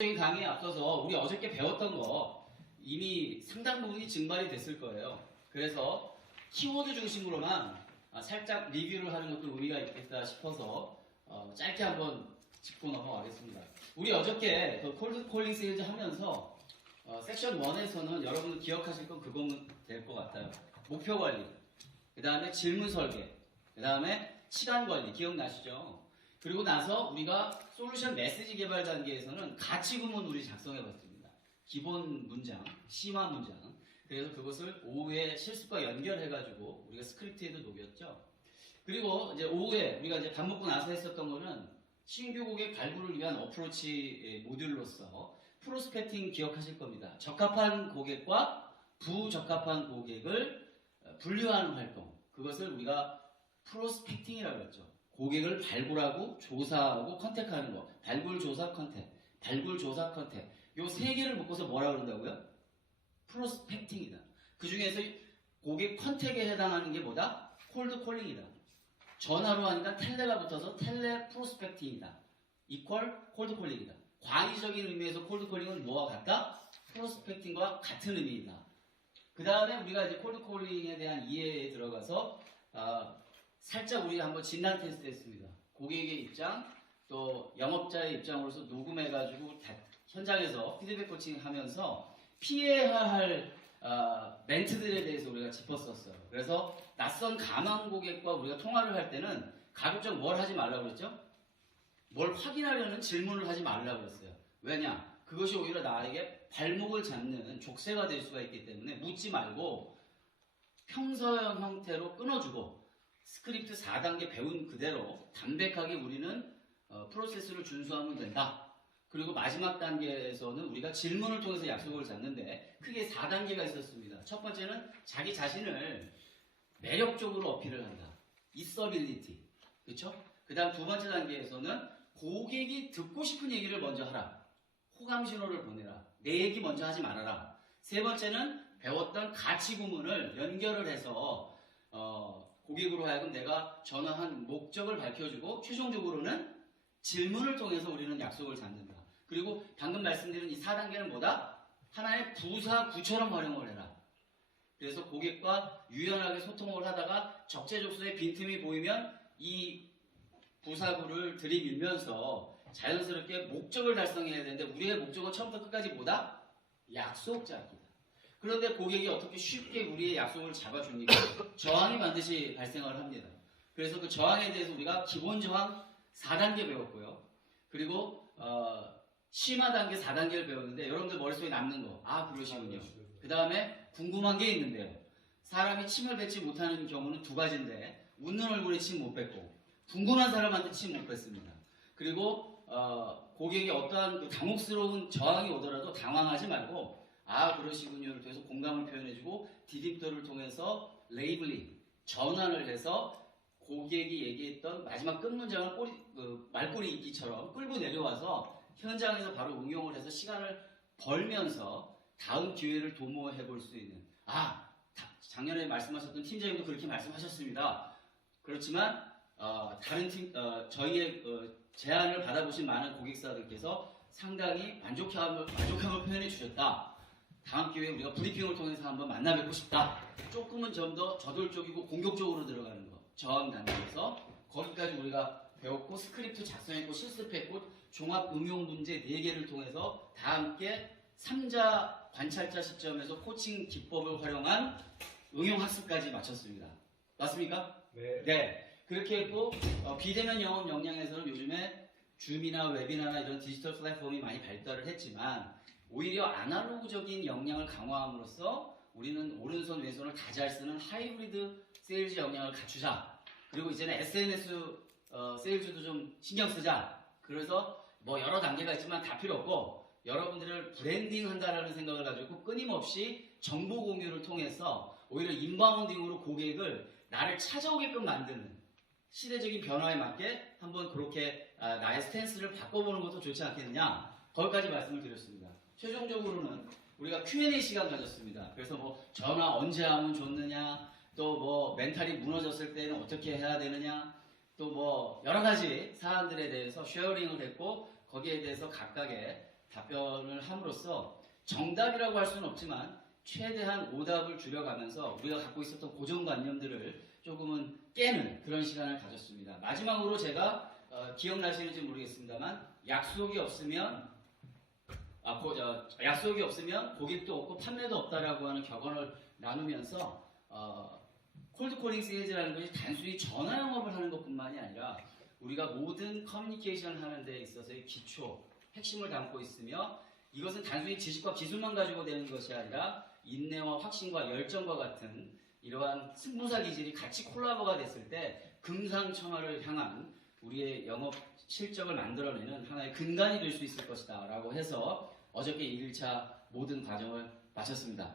적인 강의에 앞서서 우리 어저께 배웠던 거 이미 상당 부분이 증발이 됐을 거예요. 그래서 키워드 중심으로만 아, 살짝 리뷰를 하는 것도 의미가 있겠다 싶어서 어, 짧게 한번 짚고 넘어가겠습니다. 우리 어저께 그 콜드 콜링 세일즈 하면서 어, 섹션 1에서는 여러분 기억하실 건 그거면 될것 같아요. 목표 관리, 그 다음에 질문 설계, 그 다음에 시간 관리 기억나시죠? 그리고 나서 우리가 솔루션 메시지 개발 단계에서는 가치 구문 우리 작성해 봤습니다. 기본 문장, 심화 문장. 그래서 그것을 오후에 실습과 연결해 가지고 우리가 스크립트에도 녹였죠. 그리고 이제 오후에 우리가 이제 밥 먹고 나서 했었던 거는 신규 고객 발굴을 위한 어프로치 모듈로서 프로스펙팅 기억하실 겁니다. 적합한 고객과 부적합한 고객을 어, 분류하는 활동. 그것을 우리가 프로스펙팅이라고 했죠. 고객을 발굴하고 조사하고 컨택하는 거. 발굴 조사 컨택. 발굴 조사 컨택. 요 세 개를 묶어서 뭐라 그런다고요? 프로스펙팅이다. 그 중에서 고객 컨택에 해당하는 게 뭐다? 콜드 콜링이다. 전화로 하니까 텔레가 붙어서 텔레 프로스펙팅이다. 이퀄 콜드 콜링이다. 광의적인 의미에서 콜드 콜링은 뭐와 같다? 프로스펙팅과 같은 의미이다. 그 다음에 우리가 이제 콜드 콜링에 대한 이해에 들어가서 아, 살짝 우리가 한번 진단 테스트 했습니다. 고객의 입장, 또 영업자의 입장으로서 녹음해가지고 다- 현장에서 피드백 코칭 하면서 피해야 할 아, 멘트들에 대해서 우리가 짚었었어요. 그래서 낯선 가망 고객과 우리가 통화를 할 때는 가급적 뭘 하지 말라고 그랬죠? 뭘 확인하려는 질문을 하지 말라고 그랬어요. 왜냐? 그것이 오히려 나에게 발목을 잡는 족쇄가 될 수가 있기 때문에 묻지 말고 평서형 형태로 끊어주고 스크립트 4단계 배운 그대로 담백하게 우리는 어, 프로세스를 준수하면 된다. 그리고 마지막 단계에서는 우리가 질문을 통해서 약속을 잡는데 크게 4단계가 있었습니다. 첫 번째는 자기 자신을 매력적으로 어필을 한다. 있어빌리티. 그렇죠? 그 다음 두 번째 단계에서는 고객이 듣고 싶은 얘기를 먼저 하라. 호감 신호를 보내라. 내 얘기 먼저 하지 말아라. 세 번째는 배웠던 가치 구문을 연결을 해서 어, 고객으로 하여금 내가 전화한 목적을 밝혀주고 최종적으로는 질문을 통해서 우리는 약속을 잡는다. 그리고 방금 말씀드린 이 4단계는 뭐다? 하나의 부사 구처럼 활용을 해라. 그래서 고객과 유연하게 소통을 하다가 적재적소에 빈틈이 보이면 이 부사구를 들이밀면서 자연스럽게 목적을 달성해야 되는데 우리의 목적은 처음부터 끝까지 뭐다? 약속 잡기다. 그런데 고객이 어떻게 쉽게 우리의 약속을 잡아줍니까? 저항이 반드시 발생을 합니다. 그래서 그 저항에 대해서 우리가 기본 저항 4단계 배웠고요. 그리고 어, 심화 단계 4단계를 배웠는데 여러분들 머릿속에 남는 거. 아 그러시군요. 그 다음에 궁금한 게 있는데요. 사람이 침을 뱉지 못하는 경우는 두 가지인데 웃는 얼굴에 침 못 뱉고 궁금한 사람한테 침 못 뱉습니다. 그리고 어, 고객이 어떠한 그 당혹스러운 저항이 오더라도 당황하지 말고 아 그러시군요를 통해서 공감을 표현해주고 디딤돌을 통해서 레이블링 전환을 해서 고객이 얘기했던 마지막 끝 문장을 꼬리, 그 말꼬리 이기처럼 끌고 내려와서 현장에서 바로 응용을 해서 시간을 벌면서 다음 기회를 도모해 볼 수 있는 아 다- 작년에 말씀하셨던 팀장님도 그렇게 말씀하셨습니다. 그렇지만 어, 다른 팀 어, 저희의 어, 제안을 받아보신 많은 고객사들께서 상당히 만족함을 만족함을 표현해 주셨다. 다음 기회에 우리가 브리핑을 통해서 한번 만나 뵙고 싶다. 조금은 좀 더 저돌적이고 공격적으로 들어가는 거. 저항 단계에서 거기까지 우리가 배웠고 스크립트 작성했고 실습했고 종합 응용 문제 4개를 통해서 다 함께 3자 관찰자 시점에서 코칭 기법을 활용한 응용 학습까지 마쳤습니다. 맞습니까? 네. 네. 그렇게 했고 어, 비대면 영업 역량에서는 요즘에 줌이나 웨비나나 이런 디지털 플랫폼이 많이 발달을 했지만 오히려 아날로그적인 역량을 강화함으로써 우리는 오른손 왼손을 다 잘 쓰는 하이브리드 세일즈 역량을 갖추자. 그리고 이제는 SNS 어, 세일즈도 좀 신경 쓰자. 그래서 뭐 여러 단계가 있지만 다 필요 없고 여러분들을 브랜딩 한다라는 생각을 가지고 끊임없이 정보 공유를 통해서 오히려 인바운딩으로 고객을 나를 찾아오게끔 만드는 시대적인 변화에 맞게 한번 그렇게 아, 나의 스탠스를 바꿔보는 것도 좋지 않겠느냐 거기까지 말씀을 드렸습니다. 최종적으로는 우리가 Q&A 시간 가졌습니다. 그래서 뭐 전화 언제 하면 좋느냐 또 뭐 멘탈이 무너졌을 때는 어떻게 해야 되느냐 또 뭐 여러 가지 사안들에 대해서 쉐어링을 했고 거기에 대해서 각각의 답변을 함으로써 정답이라고 할 수는 없지만 최대한 오답을 줄여가면서 우리가 갖고 있었던 고정관념들을 조금은 깨는 그런 시간을 가졌습니다. 마지막으로 제가 어, 기억나시는지 모르겠습니다만 약속이 없으면 아, 고, 저, 약속이 없으면 고객도 없고 판매도 없다라고 하는 격언을 나누면서 어, 콜드콜링 세일즈라는 것이 단순히 전화 영업을 하는 것뿐만이 아니라 우리가 모든 커뮤니케이션을 하는 데 있어서의 기초, 핵심을 담고 있으며 이것은 단순히 지식과 기술만 가지고 되는 것이 아니라 인내와 확신과 열정과 같은 이러한 승부사 기질이 같이 콜라보가 됐을 때 금상첨화를 향한 우리의 영업 실적을 만들어내는 하나의 근간이 될 수 있을 것이다 라고 해서 어저께 1차 모든 과정을 마쳤습니다.